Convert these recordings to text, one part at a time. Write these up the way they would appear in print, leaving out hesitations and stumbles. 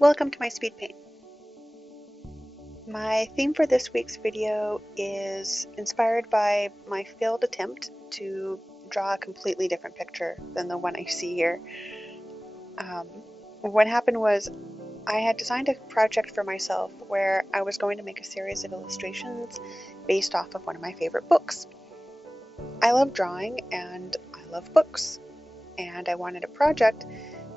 Welcome to my speed paint. My theme for this week's video is inspired by my failed attempt to draw a completely different picture than the one I see here. What happened was I had designed a project for myself where I was going to make a series of illustrations based off of one of my favorite books. I love drawing and I love books, and I wanted a project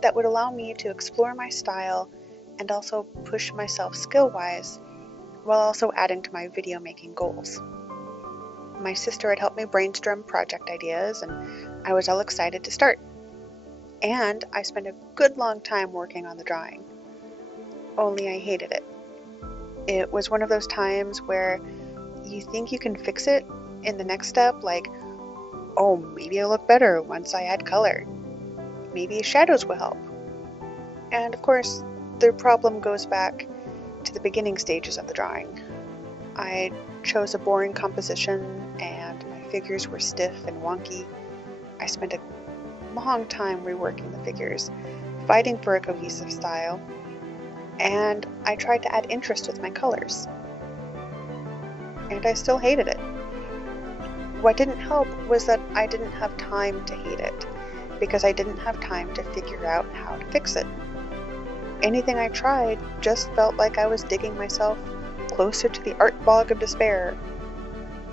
that would allow me to explore my style and also push myself skill-wise while also adding to my video making goals. My sister had helped me brainstorm project ideas and I was all excited to start. And I spent a good long time working on the drawing. Only I hated it. It was one of those times where you think you can fix it in the next step, like, oh, maybe it'll look better once I add color. Maybe shadows will help. And of course, the problem goes back to the beginning stages of the drawing. I chose a boring composition and my figures were stiff and wonky. I spent a long time reworking the figures, fighting for a cohesive style, and I tried to add interest with my colors. And I still hated it. What didn't help was that I didn't have time to hate it, because I didn't have time to figure out how to fix it. Anything I tried just felt like I was digging myself closer to the art bog of despair,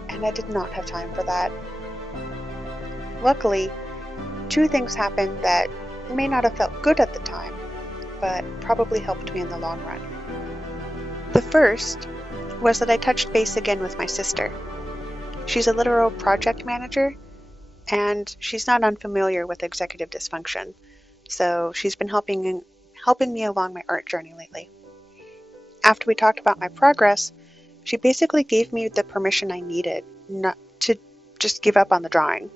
and I did not have time for that. Luckily, two things happened that may not have felt good at the time, but probably helped me in the long run. The first was that I touched base again with my sister. She's a literal project manager, and she's not unfamiliar with executive dysfunction, so she's been helping me along my art journey lately. After we talked about my progress, she basically gave me the permission I needed not to just give up on the drawing.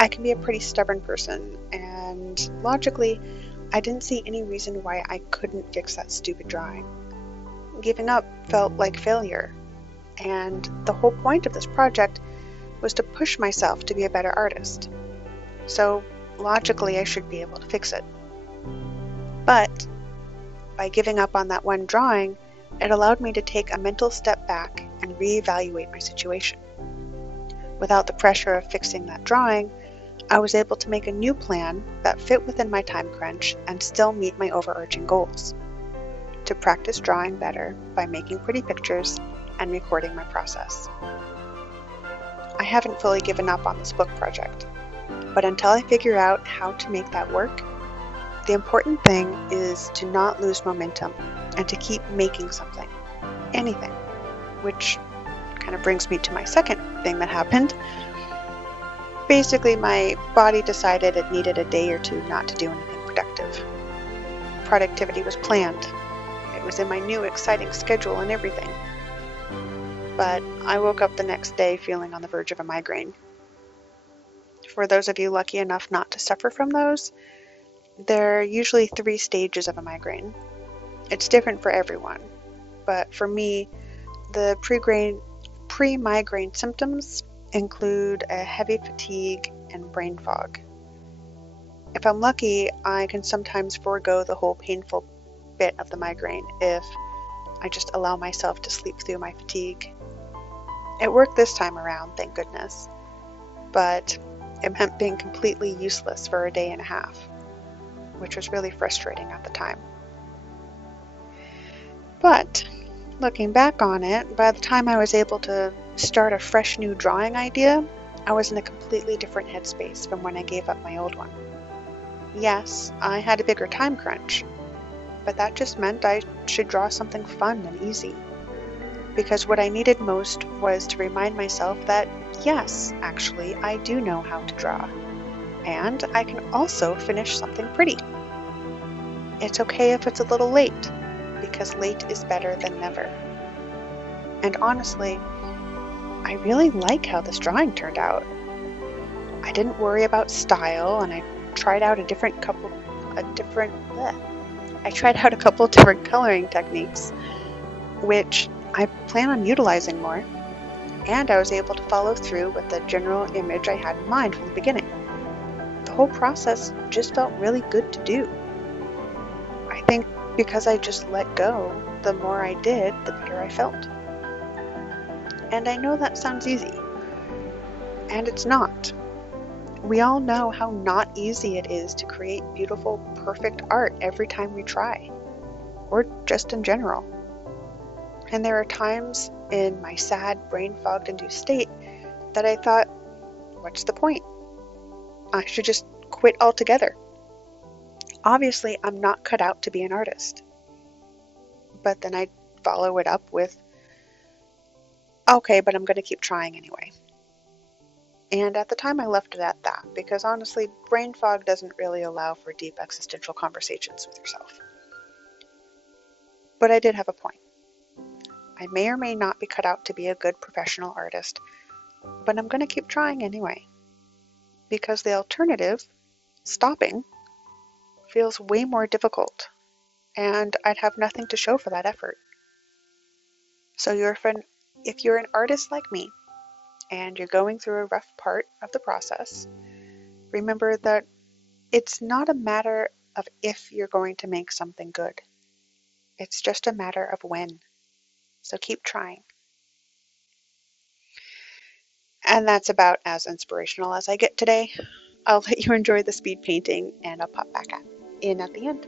I can be a pretty stubborn person, and logically, I didn't see any reason why I couldn't fix that stupid drawing. Giving up felt like failure, and the whole point of this project was to push myself to be a better artist. So logically, I should be able to fix it. But by giving up on that one drawing, it allowed me to take a mental step back and reevaluate my situation. Without the pressure of fixing that drawing, I was able to make a new plan that fit within my time crunch and still meet my overarching goals: to practice drawing better by making pretty pictures and recording my process. I haven't fully given up on this book project, but until I figure out how to make that work, the important thing is to not lose momentum and to keep making something, anything, which kind of brings me to my second thing that happened. Basically, my body decided it needed a day or two not to do anything productive. Productivity was planned. It was in my new exciting schedule and everything. But I woke up the next day feeling on the verge of a migraine. For those of you lucky enough not to suffer from those, there are usually 3 stages of a migraine. It's different for everyone, but for me, the pre-migraine symptoms include a heavy fatigue and brain fog. If I'm lucky, I can sometimes forego the whole painful bit of the migraine if I just allow myself to sleep through my fatigue. It worked this time around, thank goodness, but it meant being completely useless for a day and a half, which was really frustrating at the time. But looking back on it, by the time I was able to start a fresh new drawing idea, I was in a completely different headspace from when I gave up my old one. Yes, I had a bigger time crunch, but that just meant I should draw something fun and easy. Because what I needed most was to remind myself that, yes, actually, I do know how to draw. And I can also finish something pretty. It's okay if it's a little late, because late is better than never. And honestly, I really like how this drawing turned out. I didn't worry about style, and I tried out a couple different coloring techniques, which I plan on utilizing more, and I was able to follow through with the general image I had in mind from the beginning. The whole process just felt really good to do. I think because I just let go, the more I did, the better I felt. And I know that sounds easy, and it's not. We all know how not easy it is to create beautiful, perfect art every time we try, or just in general. And there are times in my sad, brain-fogged induced state that I thought, what's the point? I should just quit altogether. Obviously, I'm not cut out to be an artist. But then I'd follow it up with, okay, but I'm going to keep trying anyway. And at the time, I left it at that because honestly, brain fog doesn't really allow for deep existential conversations with yourself. But I did have a point. I may or may not be cut out to be a good professional artist, but I'm going to keep trying anyway. Because the alternative, stopping, feels way more difficult, and I'd have nothing to show for that effort. So if you're an artist like me, and you're going through a rough part of the process, remember that it's not a matter of if you're going to make something good. It's just a matter of when. So keep trying. And that's about as inspirational as I get today. I'll let you enjoy the speed painting and I'll pop back in at the end.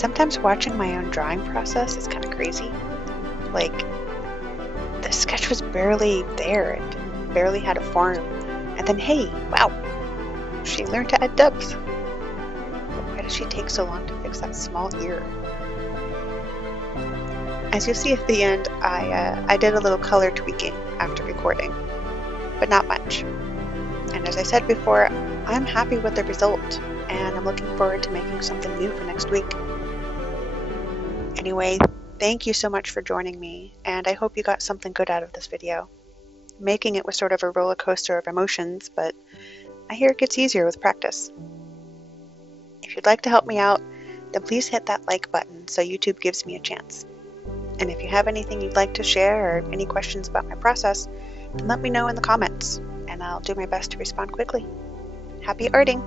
Sometimes watching my own drawing process is kind of crazy. Like, the sketch was barely there and barely had a form. And then, hey, wow, she learned to add depth. But why does she take so long to fix that small ear? As you'll see at the end, I did a little color tweaking after recording, but not much. And as I said before, I'm happy with the result, and I'm looking forward to making something new for next week. Anyway, thank you so much for joining me, and I hope you got something good out of this video. Making it was sort of a roller coaster of emotions, but I hear it gets easier with practice. If you'd like to help me out, then please hit that like button so YouTube gives me a chance. And if you have anything you'd like to share or any questions about my process, then let me know in the comments, and I'll do my best to respond quickly. Happy arting!